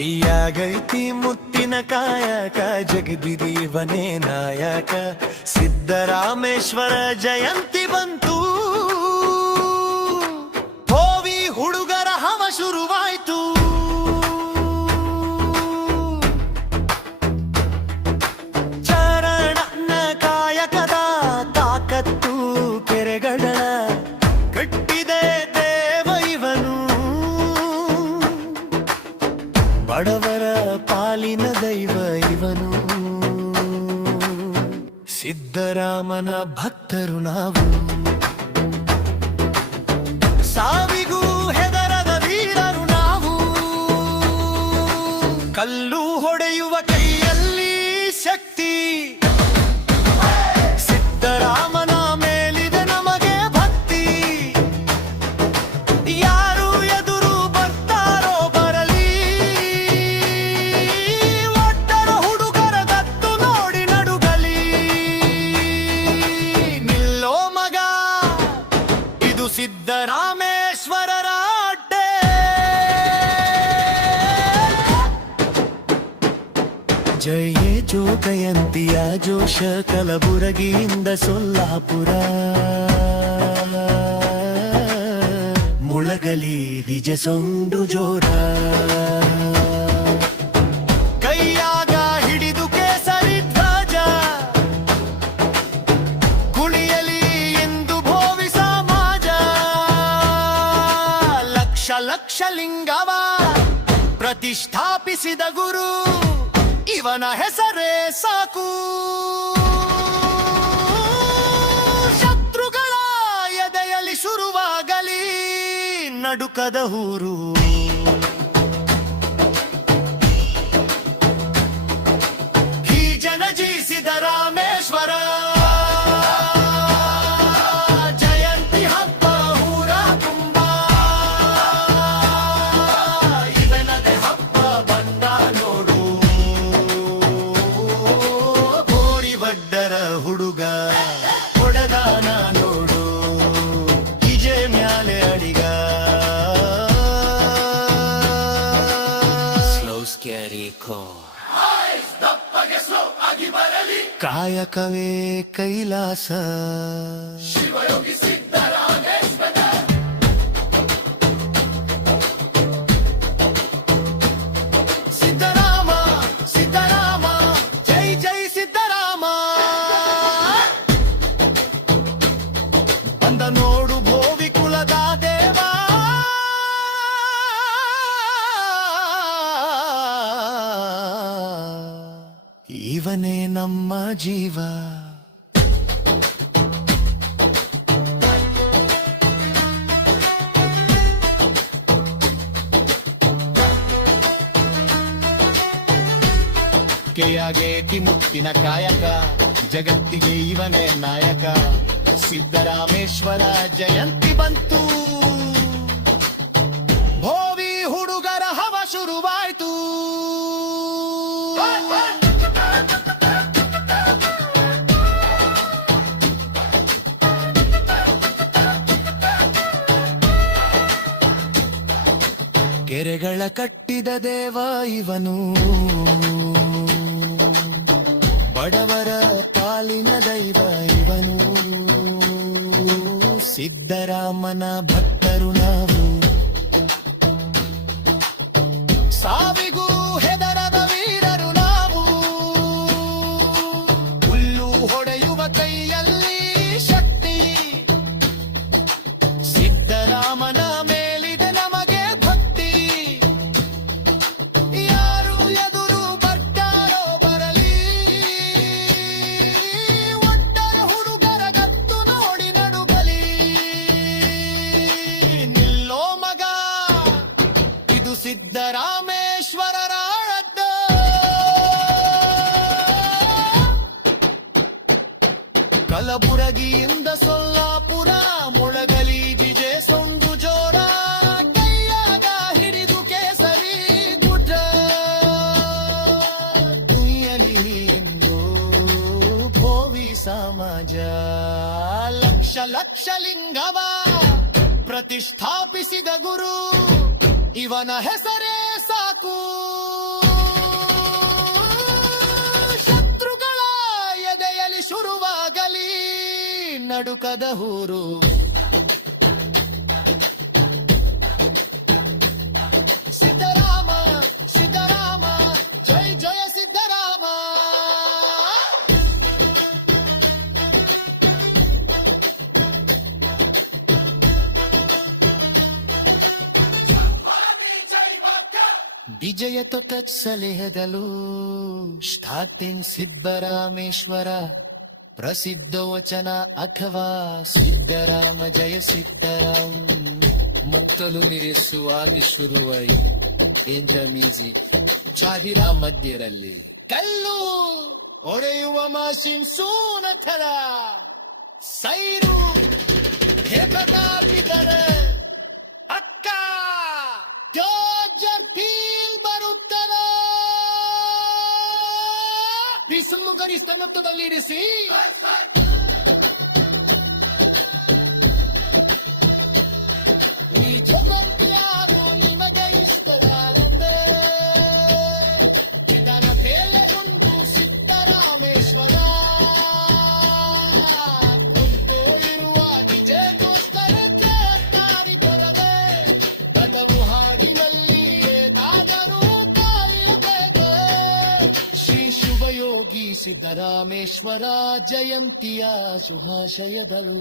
ಕೈಯಾಗೈತಿ ಮುತ್ತಿನ ಕಾಯಕ ಜಗದಿದೀವನೇ ನಾಯಕ ಸಿದ್ದರಾಮೇಶ್ವರ ಜಯಂತಿ ಬಂತು ಹೋವಿ ಹುಡುಗರ ಹವ ಶುರುವಾಯ್ತು ಚರಣನ ಕಾಯಕದ ತಾಕತ್ತು ಕೆರೆಗಳ ಕಟ್ಟಿದೆ ದೇವ ಇವನು ಬಡವರ ಪಾಲಿನ ದೈವ ಇವನು ಸಿದ್ದರಾಮನ ಭಕ್ತರು ನಾವು ಸಾವಿಗೂ ಹೆದರದ ವೀರರು ನಾವು ಕಲ್ಲು ಹೊಡೆಯುವ ಕೈಯಲ್ಲಿ ಶಕ್ತಿ ಸಿದ್ದರಾಮನ ಮೇಲಿದೆ ನಮಗೆ ಭಕ್ತಿ ಯಾರು ಎದುರು ಬರ್ತಾರೋ ಬರಲಿ ಒಟ್ಟರ ಹುಡುಗರ ದತ್ತು ನೋಡಿ ನಡುಗಲಿ ನಿಲ್ಲೋ ಮಗ ಇದು ಸಿದ್ದರಾಮೇಶ್ವರರ ಅಡ್ಡೆ ಜಯ ಜೋಗಯಂತಿಯ ಜೋಶ ಕಲಬುರಗಿಯಿಂದ ಸೊಲ್ಲಾಪುರ ಮುಳಗಲಿ ನಿಜ ಸೊಂಡು ಜೋರ ಕೈಯಾಗ ಹಿಡಿದು ಕೇಸರಿ ಧ್ವಜ ಕುಣಿಯಲಿ ಎಂದು ಭೋವಿ ಸಮಾಜ ಲಕ್ಷ ಲಕ್ಷ ಲಿಂಗವ ಪ್ರತಿಷ್ಠಾಪಿಸಿದ ಗುರು ಇವನ ಹೆಸರೇ ಸಾಕು ಶತ್ರುಗಳ ಎದೆಯಲ್ಲಿ ಶುರುವಾಗಲಿ ನಡುಕದ ಹೂರು ಈ ಜನಜಿ ಸಿದ್ದರಾಮೇಶ್ವರ ಜಯಂತಿ ಹಬ್ಬ ಊರ ತುಂಬ ಇವನದೇ ಹಬ್ಬ ಬಂದ ನೋಡು ಗೋರಿವಡ್ಡರ ಹುಡುಗ ಕೊಡದಾನ ನೋಡು ಇಜೆ ಮ್ಯಾಲೆ ಅಡಿಗ ಸ್ಲೋ ಸ್ಕ್ಯಾರಿ ಕೋ ಕಾಯಕವೇ ಕೈಲಾಸ ಶಿವಯೋಗಿ ಸಿದ್ದರಾಮೇಶ್ವರ ಸಿದ್ದರಾಮ ಸಿದ್ದರಾಮ ಜೈ ಜೈ ಸಿದ್ದರಾಮ ಬಂದ ನೋಡು ಭೋವಿ ಕುಲದ ದೇವ ಇವನೇ ನಮ್ಮ ಜೀವ ಕೆಯಾಗೇತಿ ಮುತ್ತಿನ ಕಾಯಕ ಜಗತ್ತಿಗೆ ಇವನೇ ನಾಯಕ ಸಿದ್ದರಾಮೇಶ್ವರ ಜಯಂತಿ ಬಂತು ಭೋವಿ ಹುಡುಗರ ಹವ ಶುರುವಾಯ್ತು ಕೆರೆಗಳ ಕಟ್ಟಿದ ದೇವ ಇವನು ಬಡವರ ಪಾಲಿನ ದೈವ ಇವನು ಸಿದ್ದರಾಮನ ಭಕ್ತರು ನಾವು ಸಾವಿಗೂ ಹೆದರದ ವೀರರು ನಾವು ಹುಲ್ಲು ಹೊಡೆಯುವ ಕೈಯಲ್ಲಿ ಶಕ್ತಿ ಸಿದ್ದರಾಮನ ಮೇಲಿದೆ ನಮಗೆ ಭಕ್ತಿ ಯಾರು ಎದುರು ಬರ್ತಾರೋ ಬರಲಿ ಒಟ್ಟರ ಹುಡುಗರ ಗತ್ತು ನೋಡಿ ನಡುಗಲಿ ನಿಲ್ಲೋ ಮಗ ಇದು ಸಿದ್ದರಾಮೇಶ್ವರರ ಅಡ್ಡ ಕಲಬುರಗಿಯಿಂದ ಸೊಲ್ಲಾಪುರ ಮುಳಗಲಿ ಜಿಜೆ ಸೊಂದು ಜೋರ ಕೈಯಾಗ ಹಿಡಿದು ಕೇಸರಿ ಗುಡ್ಡ ತುಯ್ಯಲಿ ಎಂದು ಭೋವಿ ಸಮಾಜ ಲಕ್ಷ ಲಕ್ಷ ಲಿಂಗವ ಪ್ರತಿಷ್ಠಾಪಿಸಿದ ಗುರು ಇವನ ಹೆಸರೇ ಸಾಕು ಶತ್ರುಗಳ ಎದೆಯಲ್ಲಿ ಶುರುವಾಗಲಿ ನಡುಕದ ಹೂರು ಈ ಜನಜಿ ಸಿದ್ದರಾಮೇಶ್ವರ ಜಯಂತಿ ಬಂತು ಭೋವಿ ಹುಡುಗರ ಹವ ಶುರುವಾಯ್ತು ಕೈಯಾಗ ಹಿಡಿದು ಕೇಸರಿ ಧ್ವಜ ಕುಣಿಯಲಿ ಎಂದು ಭೋವಿ ಸಮಾಜ ಲಕ್ಷ ಲಕ್ಷ ಲಿಂಗವ ಪ್ರತಿಷ್ಠಾಪಿಸಿದ ಗುರು ಇವನ ಹೆಸರೇ ಸಾಕು ನಡುಕದ ಊರು. ಸಿದ್ದರಾಮ ಸಿದ್ದರಾಮ ಜೈ ಜಯ ಸಿದ್ದರಾಮ. ವಿಜಯతో ತತ್ಸಲಿಹದಲು ಸ್ಟಾರ್ಟಿಂಗ್ ಸಿದ್ದರಾಮೇಶ್ವರ ಪ್ರಸಿದ್ಧ ವಚನ ಅಥವಾ ಸಿದ್ದರಾಮ ಜಯ ಸಿದ್ದರಾಮ್. ಮುಕ್ತಲು ಮಿರಿಸುವಾಗಿ ಶುರುವಾಯಿ ಎಂಜಮೀಜಿ ಚಾದಿರ ಮಧ್ಯರಲ್ಲಿ ಕಲ್ಲು ಹೊಡೆಯುವ ಮಾಸಿನ್ ಸೂನ ಥರ ಸೈರು ಹೆಪಕಾಪಿದರೆ ಅಕ್ಕ ಜಾರ್ಜರ್ ಫೀಲ್ ಬರುತ್ತದ. ಬೀಸನ್ನು ಗರಿಷ್ಠ ಮೊತ್ತದಲ್ಲಿರಿಸಿ ಈ ಜಗತ್ತಿಯಾರು ನಿಮಗೆ ಇಷ್ಟವಾದದ್ದೇ. ಇದರ ಬೇಲೆ ಉಂಟು ಸಿದ್ದರಾಮೇಶ್ವರ. ಕುಂತು ಇರುವ ವಿಜಯಕ್ಕೋಸ್ಕರಕ್ಕೆ ಅತ್ತಾರಿ ಕೊರದೆ ಕದವು ಹಾಡಿನಲ್ಲಿ ಏನಾದರೂ ಕಾಯಬೇಕು. ಶ್ರೀ ಶುಭಯೋಗಿ ಸಿದ್ದರಾಮೇಶ್ವರ ಜಯಂತಿಯ ಶುಭಾಶಯಗಳು.